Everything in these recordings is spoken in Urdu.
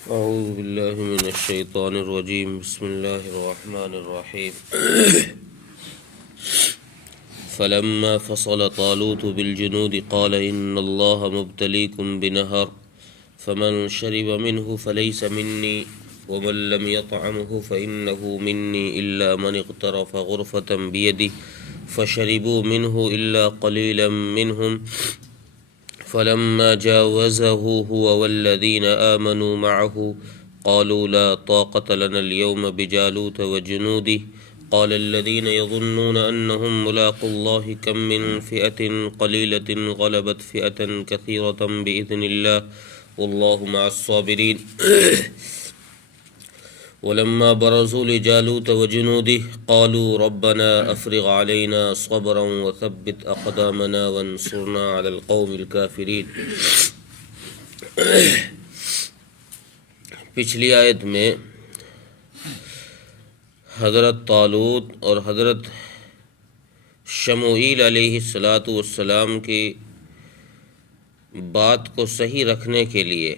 أعوذ بالله من الشيطان الرجيم. بسم الله الرحمن الرحيم. فلما فصل طالوت بالجنود قال إن الله مبتليكم بنهر فمن شرب منه فليس مني ومن لم يطعمه فإنه مني إلا من اغترف غرفة بيده فشربوا منه إلا قليلا منهم فلما جاوزه هو والذين آمنوا معه قالوا لا طاقة لنا اليوم بجالوت وجنوده قال الذين يظنون أنهم ملاقو الله كم من فئة قليلة غلبت فئة كثيرة بإذن الله والله مع الصابرين. ولما برزوا لجالوت وجنوده قالوا ربنا أفرغ علينا صبرا وثبت أقدامنا وانصرنا على القوم الكافرين. پچھلی آیت میں حضرت طالوت اور حضرت شموئیل علیہ السلام کی بات کو صحیح رکھنے کے لیے،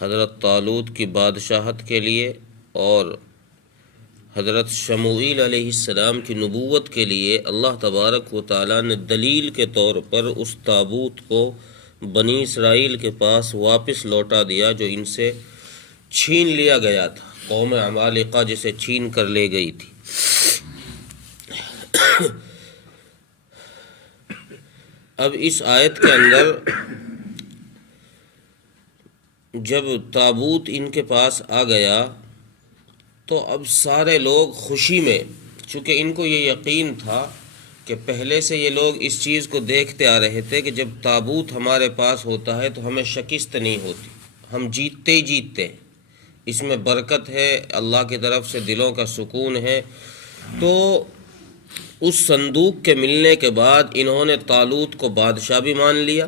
حضرت طالوت کی بادشاہت کے لیے اور حضرت شموئیل علیہ السلام کی نبوت کے لیے اللہ تبارک و تعالیٰ نے دلیل کے طور پر اس تابوت کو بنی اسرائیل کے پاس واپس لوٹا دیا جو ان سے چھین لیا گیا تھا، قوم عمالقہ جسے چھین کر لے گئی تھی۔ اب اس آیت کے اندر جب تابوت ان کے پاس آ گیا تو اب سارے لوگ خوشی میں، چونکہ ان کو یہ یقین تھا کہ پہلے سے یہ لوگ اس چیز کو دیکھتے آ رہے تھے کہ جب تابوت ہمارے پاس ہوتا ہے تو ہمیں شکست نہیں ہوتی، ہم جیتتے ہی جیتتے ہیں، اس میں برکت ہے، اللہ کی طرف سے دلوں کا سکون ہے۔ تو اس صندوق کے ملنے کے بعد انہوں نے طالوت کو بادشاہ بھی مان لیا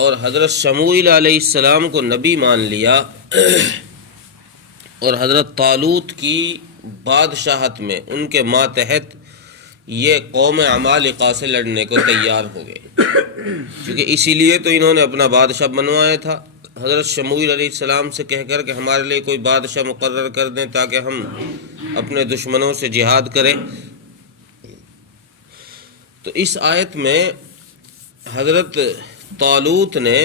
اور حضرت شموئیل علیہ السلام کو نبی مان لیا، اور حضرت طالوت کی بادشاہت میں ان کے ماتحت یہ قوم عمالقہ سے لڑنے کو تیار ہو گئے، کیونکہ اسی لیے تو انہوں نے اپنا بادشاہ بنوایا تھا حضرت شموئیل علیہ السلام سے کہہ کر کہ ہمارے لیے کوئی بادشاہ مقرر کر دیں تاکہ ہم اپنے دشمنوں سے جہاد کریں۔ تو اس آیت میں حضرت طالوت نے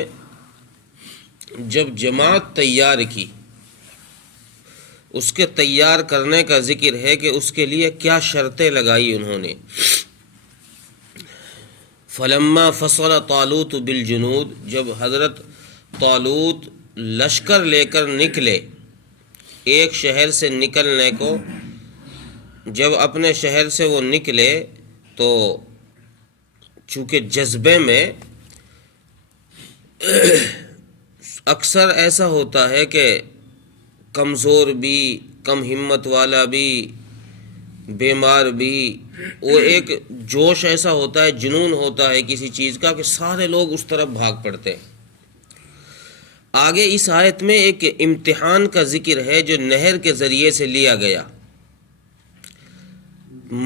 جب جماعت تیار کی، اس کے تیار کرنے کا ذکر ہے کہ اس کے لیے کیا شرطیں لگائی انہوں نے۔ فلما فصل طالوت بالجنود، جب حضرت طالوت لشکر لے کر نکلے ایک شہر سے نکلنے کو، جب اپنے شہر سے وہ نکلے تو چونکہ جذبے میں اکثر ایسا ہوتا ہے کہ کمزور بھی، کم ہمت والا بھی، بیمار بھی، وہ ایک جوش ایسا ہوتا ہے، جنون ہوتا ہے کسی چیز کا کہ سارے لوگ اس طرف بھاگ پڑتے ہیں۔ آگے اس آیت میں ایک امتحان کا ذکر ہے جو نہر کے ذریعے سے لیا گیا۔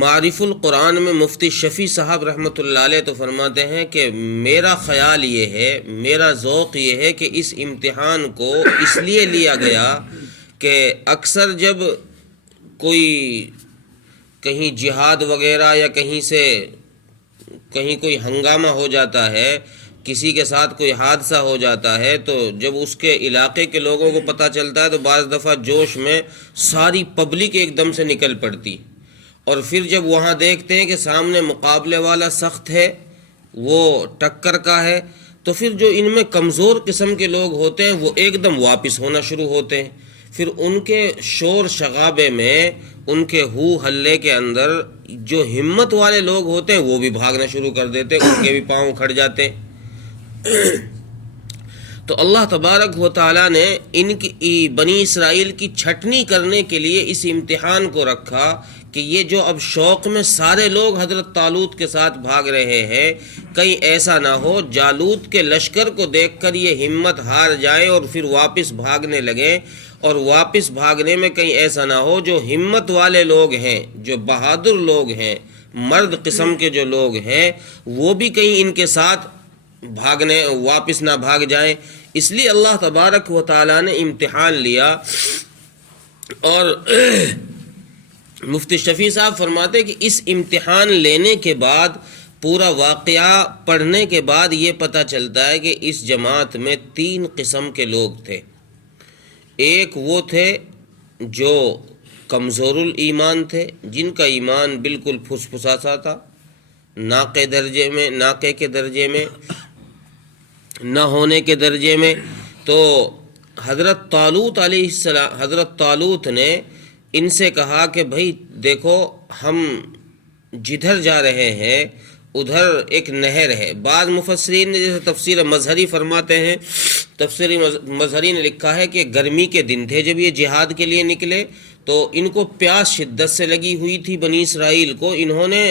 معرف القرآن میں مفتی شفیع صاحب رحمۃ اللہ علیہ تو فرماتے ہیں کہ میرا خیال یہ ہے، میرا ذوق یہ ہے کہ اس امتحان کو اس لیے لیا گیا کہ اکثر جب کوئی کہیں جہاد وغیرہ یا کہیں کوئی ہنگامہ ہو جاتا ہے، کسی کے ساتھ کوئی حادثہ ہو جاتا ہے، تو جب اس کے علاقے کے لوگوں کو پتہ چلتا ہے تو بعض دفعہ جوش میں ساری پبلک ایک دم سے نکل پڑتی، اور پھر جب وہاں دیکھتے ہیں کہ سامنے مقابلے والا سخت ہے، وہ ٹکر کا ہے، تو پھر جو ان میں کمزور قسم کے لوگ ہوتے ہیں وہ ایک دم واپس ہونا شروع ہوتے ہیں۔ پھر ان کے شور شغابے میں، ان کے ہو ہلے کے اندر جو ہمت والے لوگ ہوتے ہیں وہ بھی بھاگنا شروع کر دیتے ہیں، ان کے بھی پاؤں کھڑ جاتے ہیں۔ تو اللہ تبارک و تعالیٰ نے ان کی بنی اسرائیل کی چھٹنی کرنے کے لیے اس امتحان کو رکھا کہ یہ جو اب شوق میں سارے لوگ حضرت طالوت کے ساتھ بھاگ رہے ہیں، کہیں ایسا نہ ہو جالوت کے لشکر کو دیکھ کر یہ ہمت ہار جائیں اور پھر واپس بھاگنے لگیں، اور واپس بھاگنے میں کہیں ایسا نہ ہو جو ہمت والے لوگ ہیں، جو بہادر لوگ ہیں، مرد قسم کے جو لوگ ہیں، وہ بھی کہیں ان کے ساتھ بھاگنے واپس نہ بھاگ جائیں. اس لیے اللہ تبارک و تعالیٰ نے امتحان لیا. اور مفتی شفیع صاحب فرماتے کہ اس امتحان لینے کے بعد، پورا واقعہ پڑھنے کے بعد یہ پتہ چلتا ہے کہ اس جماعت میں 3 قسم کے لوگ تھے. ایک وہ تھے جو کمزور الایمان تھے، جن کا ایمان بالکل پھسپھسا تھا، ناقے کے درجے میں، نہ ہونے کے درجے میں. تو حضرت طالوت علیہ السلام، حضرت طالوت نے ان سے کہا کہ بھائی دیکھو، ہم جدھر جا رہے ہیں ادھر ایک نہر ہے. بعض مفسرین نے جیسے تفسیر مظہری فرماتے ہیں، تفسیر مظہری نے لکھا ہے کہ گرمی کے دن تھے جب یہ جہاد کے لیے نکلے، تو ان کو پیاس شدت سے لگی ہوئی تھی بنی اسرائیل کو. انہوں نے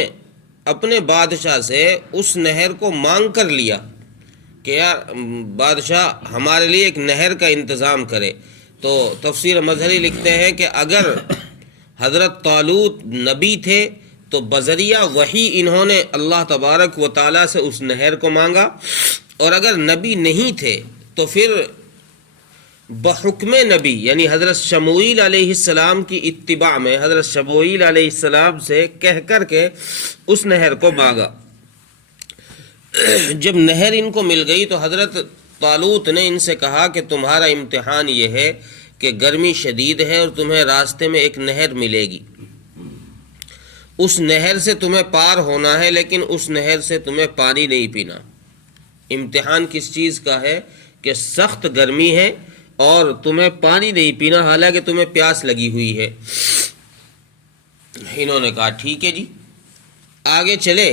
اپنے بادشاہ سے اس نہر کو مانگ کر لیا کہ یار بادشاہ ہمارے لیے ایک نہر کا انتظام کرے. تو تفسیر مظہری لکھتے ہیں کہ اگر حضرت طالوت نبی تھے تو بذریعہ وحی انہوں نے اللہ تبارک و تعالیٰ سے اس نہر کو مانگا، اور اگر نبی نہیں تھے تو پھر بحکم نبی یعنی حضرت شموئیل علیہ السلام کی اتباع میں حضرت شموئیل علیہ السلام سے کہہ کر کے اس نہر کو مانگا. جب نہر ان کو مل گئی تو حضرت طالوت نے ان سے کہا کہ تمہارا امتحان یہ ہے کہ گرمی شدید ہے اور تمہیں راستے میں ایک نہر ملے گی، اس نہر سے تمہیں پار ہونا ہے، لیکن اس نہر سے تمہیں پانی نہیں پینا. امتحان کس چیز کا ہے کہ سخت گرمی ہے اور تمہیں پانی نہیں پینا، حالانکہ تمہیں پیاس لگی ہوئی ہے. انہوں نے کہا ٹھیک ہے جی. آگے چلے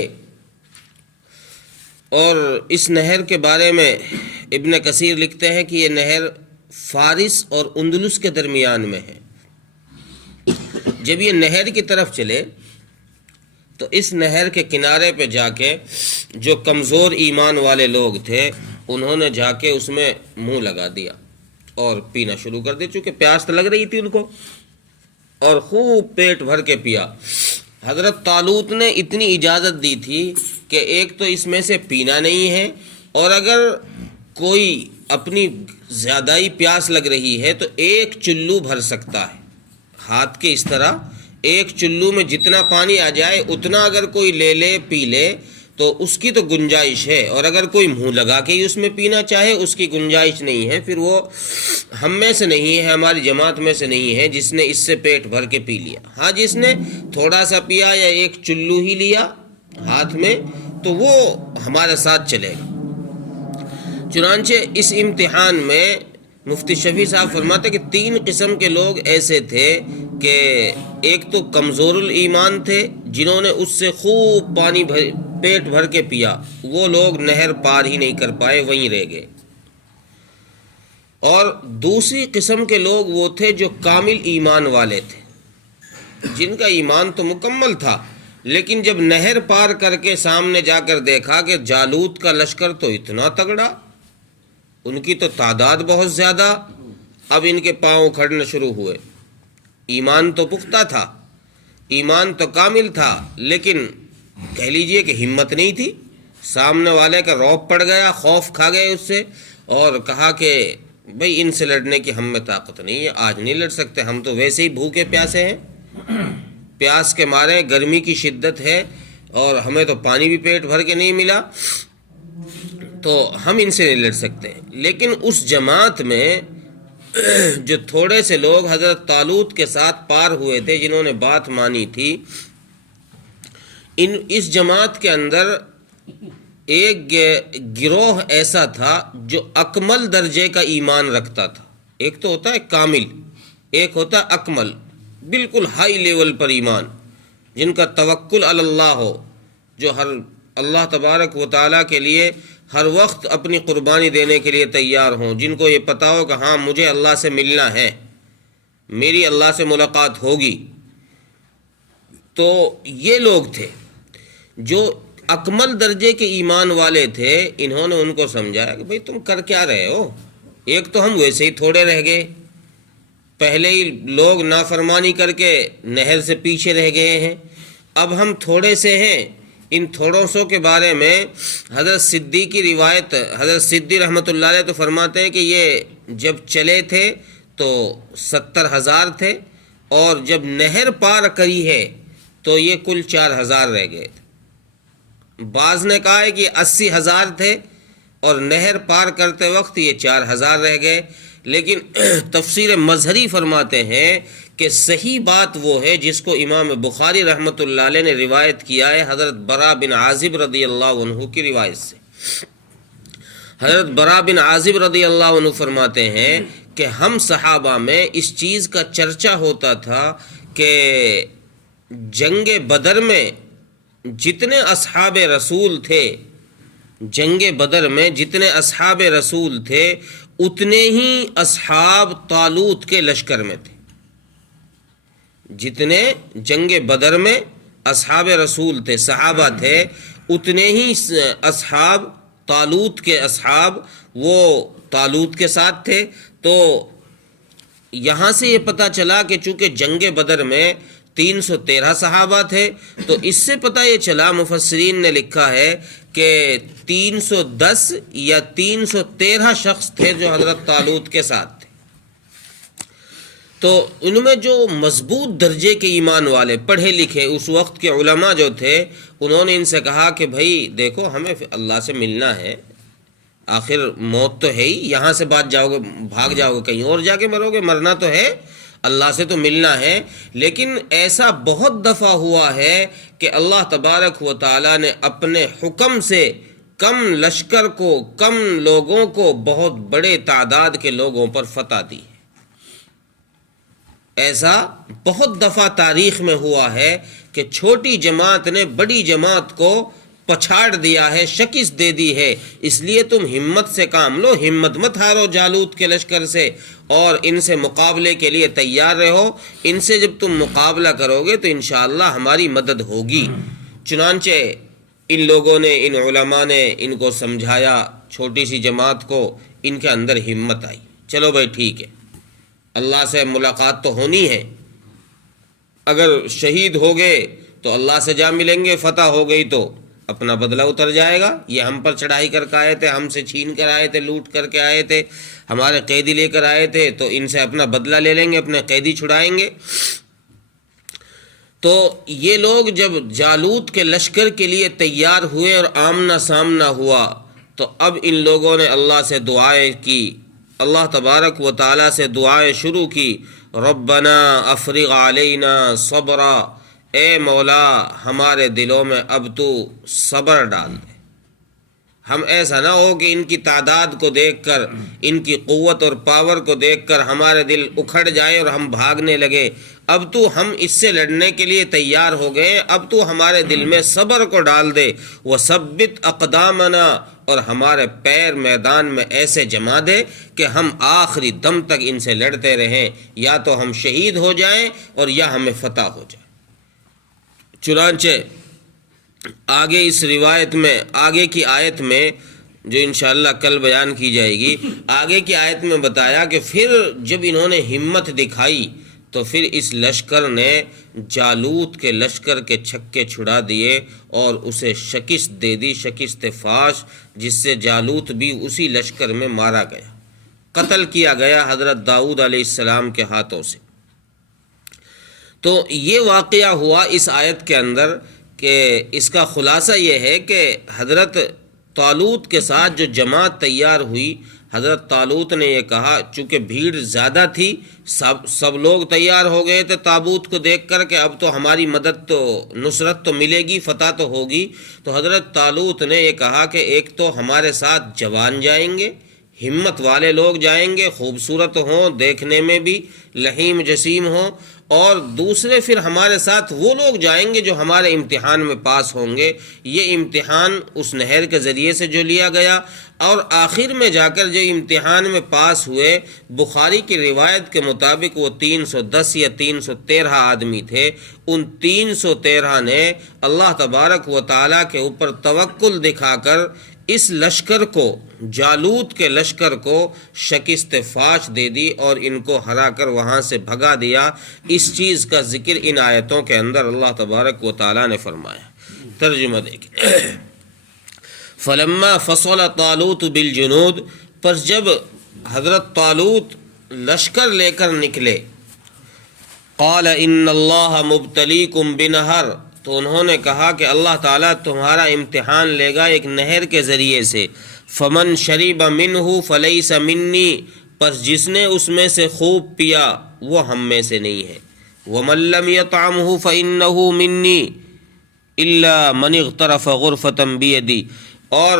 اور اس نہر کے بارے میں ابن کثیر لکھتے ہیں کہ یہ نہر فارس اور اندلس کے درمیان میں ہے. جب یہ نہر کی طرف چلے تو اس نہر کے کنارے پہ جا کے جو کمزور ایمان والے لوگ تھے انہوں نے جا کے اس میں منہ لگا دیا اور پینا شروع کر دی، چونکہ پیاس تو لگ رہی تھی ان کو، اور خوب پیٹ بھر کے پیا. حضرت طالوت نے اتنی اجازت دی تھی کہ ایک تو اس میں سے پینا نہیں ہے، اور اگر کوئی اپنی زیادہ ہی پیاس لگ رہی ہے تو ایک چلو بھر سکتا ہے، ہاتھ کے اس طرح ایک چلو میں جتنا پانی آ جائے اتنا اگر کوئی لے لے پی لے تو اس کی تو گنجائش ہے، اور اگر کوئی منہ لگا کے ہی اس میں پینا چاہے اس کی گنجائش نہیں ہے. پھر وہ ہم میں سے نہیں ہے، ہماری جماعت میں سے نہیں ہے جس نے اس سے پیٹ بھر کے پی لیا. ہاں جس نے تھوڑا سا پیا یا ایک چلو ہی لیا ہاتھ میں تو وہ ہمارے ساتھ چلے گا. چنانچہ اس امتحان میں مفتی شفیع صاحب فرماتے کہ 3 قسم کے لوگ ایسے تھے کہ ایک تو کمزور الایمان تھے جنہوں نے اس سے خوب پانی پیٹ بھر کے پیا، وہ لوگ نہر پار ہی نہیں کر پائے، وہیں رہ گئے. اور دوسری قسم کے لوگ وہ تھے جو کامل ایمان والے تھے، جن کا ایمان تو مکمل تھا، لیکن جب نہر پار کر کے سامنے جا کر دیکھا کہ جالوت کا لشکر تو اتنا تگڑا، ان کی تو تعداد بہت زیادہ، اب ان کے پاؤں اکھڑنے شروع ہوئے. ایمان تو پختہ تھا، ایمان تو کامل تھا، لیکن کہہ لیجئے کہ ہمت نہیں تھی. سامنے والے کا رعب پڑ گیا، خوف کھا گئے اس سے، اور کہا کہ بھئی ان سے لڑنے کی ہم میں طاقت نہیں ہے، آج نہیں لڑ سکتے، ہم تو ویسے ہی بھوکے پیاسے ہیں، پیاس کے مارے، گرمی کی شدت ہے اور ہمیں تو پانی بھی پیٹ بھر کے نہیں ملا، تو ہم ان سے نہیں لڑ سکتے. لیکن اس جماعت میں جو تھوڑے سے لوگ حضرت طالوت کے ساتھ پار ہوئے تھے، جنہوں نے بات مانی تھی، اس جماعت کے اندر ایک گروہ ایسا تھا جو اکمل درجے کا ایمان رکھتا تھا. ایک تو ہوتا ہے کامل، ایک ہوتا ہے اکمل، بالکل ہائی لیول پر ایمان، جن کا توکل علی اللہ ہو، جو ہر اللہ تبارک و تعالیٰ کے لیے ہر وقت اپنی قربانی دینے کے لیے تیار ہوں، جن کو یہ پتہ ہو کہ ہاں مجھے اللہ سے ملنا ہے، میری اللہ سے ملاقات ہوگی. تو یہ لوگ تھے جو اکمل درجے کے ایمان والے تھے. انہوں نے ان کو سمجھایا کہ بھئی تم کر کیا رہے ہو، ایک تو ہم ویسے ہی تھوڑے رہ گئے، پہلے ہی لوگ نافرمانی کر کے نہر سے پیچھے رہ گئے ہیں، اب ہم تھوڑے سے ہیں، ان تھوڑوں سو کے بارے میں حضرت صدی کی روایت، حضرت صدی رحمۃ اللہ علیہ تو فرماتے ہیں کہ یہ جب چلے تھے تو 70,000 تھے، اور جب نہر پار کری ہے تو یہ کل 4,000 رہ گئے تھے۔ بعض نے کہا ہے کہ 80,000 تھے اور نہر پار کرتے وقت یہ 4,000 رہ گئے، لیکن تفسیر مظہری فرماتے ہیں کہ صحیح بات وہ ہے جس کو امام بخاری رحمۃ اللہ علیہ نے روایت کیا ہے حضرت برا بن عازب رضی اللہ عنہ کی روایت سے۔ حضرت برا بن عازب رضی اللہ عنہ فرماتے ہیں کہ ہم صحابہ میں اس چیز کا چرچا ہوتا تھا کہ جنگ بدر میں جتنے اصحاب رسول تھے، جنگ بدر میں جتنے اصحاب رسول تھے اتنے ہی اصحاب طالوت کے لشکر میں تھے۔ جتنے جنگ بدر میں اصحاب رسول تھے، صحابہ تھے، اتنے ہی اصحاب طالوت کے اصحاب وہ طالوت کے ساتھ تھے۔ تو یہاں سے یہ پتہ چلا کہ چونکہ جنگ بدر میں 313 صحابہ تھے، تو اس سے پتہ یہ چلا، مفسرین نے لکھا ہے کہ 310 یا 313 شخص تھے جو حضرت طالوت کے ساتھ تھے۔ تو ان میں جو مضبوط درجے کے ایمان والے پڑھے لکھے اس وقت کے علماء جو تھے، انہوں نے ان سے کہا کہ بھائی دیکھو، ہمیں اللہ سے ملنا ہے، آخر موت تو ہے ہی، یہاں سے بھاگ جاؤ گے کہیں اور جا کے مرو گے، مرنا تو ہے، اللہ سے تو ملنا ہے۔ لیکن ایسا بہت دفعہ ہوا ہے کہ اللہ تبارک و تعالیٰ نے اپنے حکم سے کم لشکر کو، کم لوگوں کو بہت بڑے تعداد کے لوگوں پر فتح دی۔ ایسا بہت دفعہ تاریخ میں ہوا ہے کہ چھوٹی جماعت نے بڑی جماعت کو پچھاڑ دیا ہے، شکست دے دی ہے۔ اس لیے تم ہمت سے کام لو، ہمت مت ہارو جالوت کے لشکر سے، اور ان سے مقابلے کے لیے تیار رہو۔ ان سے جب تم مقابلہ کرو گے تو انشاءاللہ ہماری مدد ہوگی۔ چنانچہ ان لوگوں نے، ان علماء نے ان کو سمجھایا، چھوٹی سی جماعت کو، ان کے اندر ہمت آئی، چلو بھائی ٹھیک ہے، اللہ سے ملاقات تو ہونی ہے، اگر شہید ہو گئے تو اللہ سے جا ملیں گے، فتح ہو گئی تو اپنا بدلہ اتر جائے گا۔ یہ ہم پر چڑھائی کر کے آئے تھے، ہم سے چھین کر آئے تھے، لوٹ کر کے آئے تھے، ہمارے قیدی لے کر آئے تھے، تو ان سے اپنا بدلہ لے لیں گے، اپنے قیدی چھڑائیں گے۔ تو یہ لوگ جب جالوت کے لشکر کے لیے تیار ہوئے اور آمنا سامنا ہوا، تو اب ان لوگوں نے اللہ سے دعائیں کی، اللہ تبارک و تعالیٰ سے دعائیں شروع کی، ربنا افرغ علینا صبرا، اے مولا ہمارے دلوں میں اب تو صبر ڈال دے۔ ہم ایسا نہ ہو کہ ان کی تعداد کو دیکھ کر، ان کی قوت اور پاور کو دیکھ کر ہمارے دل اکھڑ جائے اور ہم بھاگنے لگے۔ اب تو ہم اس سے لڑنے کے لیے تیار ہو گئے، اب تو ہمارے دل میں صبر کو ڈال دے، وثبت اقدامنا، اور ہمارے پیر میدان میں ایسے جما دے کہ ہم آخری دم تک ان سے لڑتے رہیں، یا تو ہم شہید ہو جائیں اور یا ہمیں فتح ہو جائے۔ چنانچہ آگے اس روایت میں، آگے کی آیت میں جو انشاءاللہ کل بیان کی جائے گی، آگے کی آیت میں بتایا کہ پھر جب انہوں نے ہمت دکھائی تو پھر اس لشکر نے جالوت کے لشکر کے چھکے چھڑا دیے اور اسے شکست دے دی، شکست فاش، جس سے جالوت بھی اسی لشکر میں مارا گیا، قتل کیا گیا حضرت داؤد علیہ السلام کے ہاتھوں سے۔ تو یہ واقعہ ہوا اس آیت کے اندر، کہ اس کا خلاصہ یہ ہے کہ حضرت طالوت کے ساتھ جو جماعت تیار ہوئی، حضرت طالوت نے یہ کہا، چونکہ بھیڑ زیادہ تھی، سب لوگ تیار ہو گئے تھے تابوت کو دیکھ کر کہ اب تو ہماری مدد تو، نصرت تو ملے گی، فتح تو ہوگی۔ تو حضرت طالوت نے یہ کہا کہ ایک تو ہمارے ساتھ جوان جائیں گے، ہمت والے لوگ جائیں گے، خوبصورت ہوں، دیکھنے میں بھی لحیم جسیم ہوں، اور دوسرے پھر ہمارے ساتھ وہ لوگ جائیں گے جو ہمارے امتحان میں پاس ہوں گے۔ یہ امتحان اس نہر کے ذریعے سے جو لیا گیا، اور آخر میں جا کر جو امتحان میں پاس ہوئے، بخاری کی روایت کے مطابق وہ 310 یا 313 آدمی تھے۔ ان 313 نے اللہ تبارک و تعالیٰ کے اوپر توکل دکھا کر اس لشکر کو، جالوت کے لشکر کو شکست فاش دے دی اور ان کو ہرا کر وہاں سے بھگا دیا۔ اس چیز کا ذکر ان آیتوں کے اندر اللہ تبارک و تعالیٰ نے فرمایا۔ ترجمہ دیکھیں، فلما فصل طالوت بالجنود، پس جب حضرت طالوت لشکر لے کر نکلے، قال ان اللہ مبتلیکم بنہر، تو انہوں نے کہا کہ اللہ تعالیٰ تمہارا امتحان لے گا ایک نہر کے ذریعے سے، فمن شرب منہ فلیس منی، پس جس نے اس میں سے خوب پیا وہ ہم میں سے نہیں ہے، ومن لم یطعمہ فإنہ منی الا من اغترف غرفۃ بیدی، اور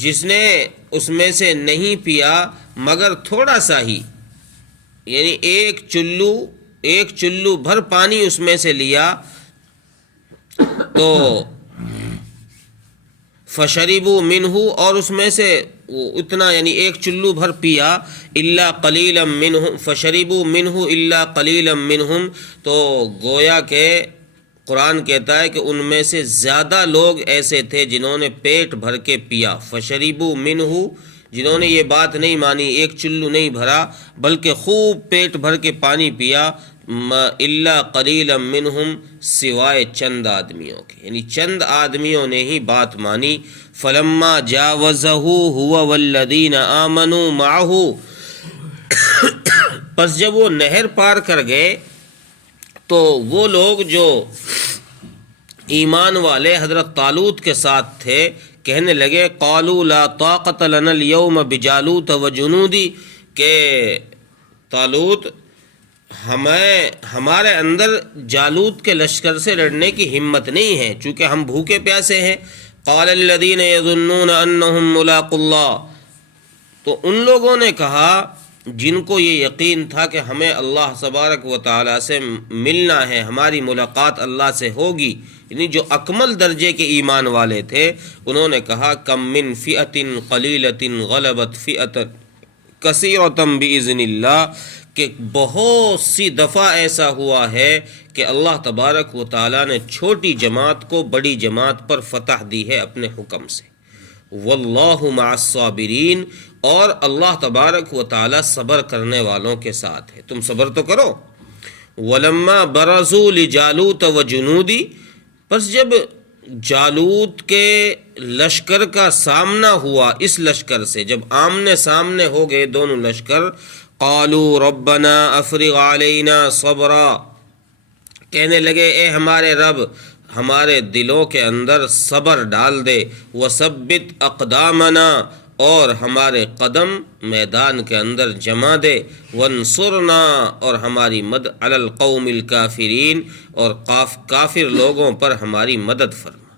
جس نے اس میں سے نہیں پیا مگر تھوڑا سا ہی، یعنی ایک چلو بھر پانی اس میں سے لیا، تو فشربوا منہ، اور اس میں سے اتنا یعنی ایک چلو بھر پیا، الا قلیلا منہم، فشربوا منہ الا قلیلا منہم، تو گویا کہ قرآن کہتا ہے کہ ان میں سے زیادہ لوگ ایسے تھے جنہوں نے پیٹ بھر کے پیا، فشربوا منہ، جنہوں نے یہ بات نہیں مانی، ایک چلو نہیں بھرا بلکہ خوب پیٹ بھر کے پانی پیا، الا قلیلا منہم، سوائے چند آدمیوں کے، یعنی چند آدمیوں نے ہی بات مانی، فلما جاوزہ ہوا والذین آمنوا معہ، پس جب وہ نہر پار کر گئے تو وہ لوگ جو ایمان والے حضرت طالوت کے ساتھ تھے کہنے لگے، قالوا لا طاقت لنا اليوم بجالوت وجنودی، کہ طالوت ہمارے اندر جالوت کے لشکر سے لڑنے کی ہمت نہیں ہے چونکہ ہم بھوکے پیاسے ہیں۔ قال الذین یظنون انہم ملاقو اللہ، تو ان لوگوں نے کہا جن کو یہ یقین تھا کہ ہمیں اللہ تبارک و تعالیٰ سے ملنا ہے، ہماری ملاقات اللہ سے ہوگی، یعنی جو اکمل درجے کے ایمان والے تھے، انہوں نے کہا کم من فئۃ قلیلۃ غلبت فئۃ کثیرۃ باذن اللہ، کہ بہت سی دفعہ ایسا ہوا ہے کہ اللہ تبارک و تعالیٰ نے چھوٹی جماعت کو بڑی جماعت پر فتح دی ہے اپنے حکم سے، واللہ مع الصابرین، اور اللہ تبارک و تعالیٰ صبر کرنے والوں کے ساتھ ہے، تم صبر تو کرو۔ ولما برزوا لجالوت وجنودی، پس جب جالوت کے لشکر کا سامنا ہوا اس لشکر سے، جب آمنے سامنے ہو گئے دونوں لشکر، قالوا ربنا افرغ علینا صبرا، کہنے لگے اے ہمارے رب ہمارے دلوں کے اندر صبر ڈال دے، وثبت اقدامنا، اور ہمارے قدم میدان کے اندر جما دے، وانصرنا، اور ہماری مدد علی القوم الکافرین، اور کافر لوگوں پر ہماری مدد فرما۔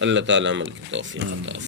اللہ تعالیٰ عمل کی توفیق عطا فرمائے۔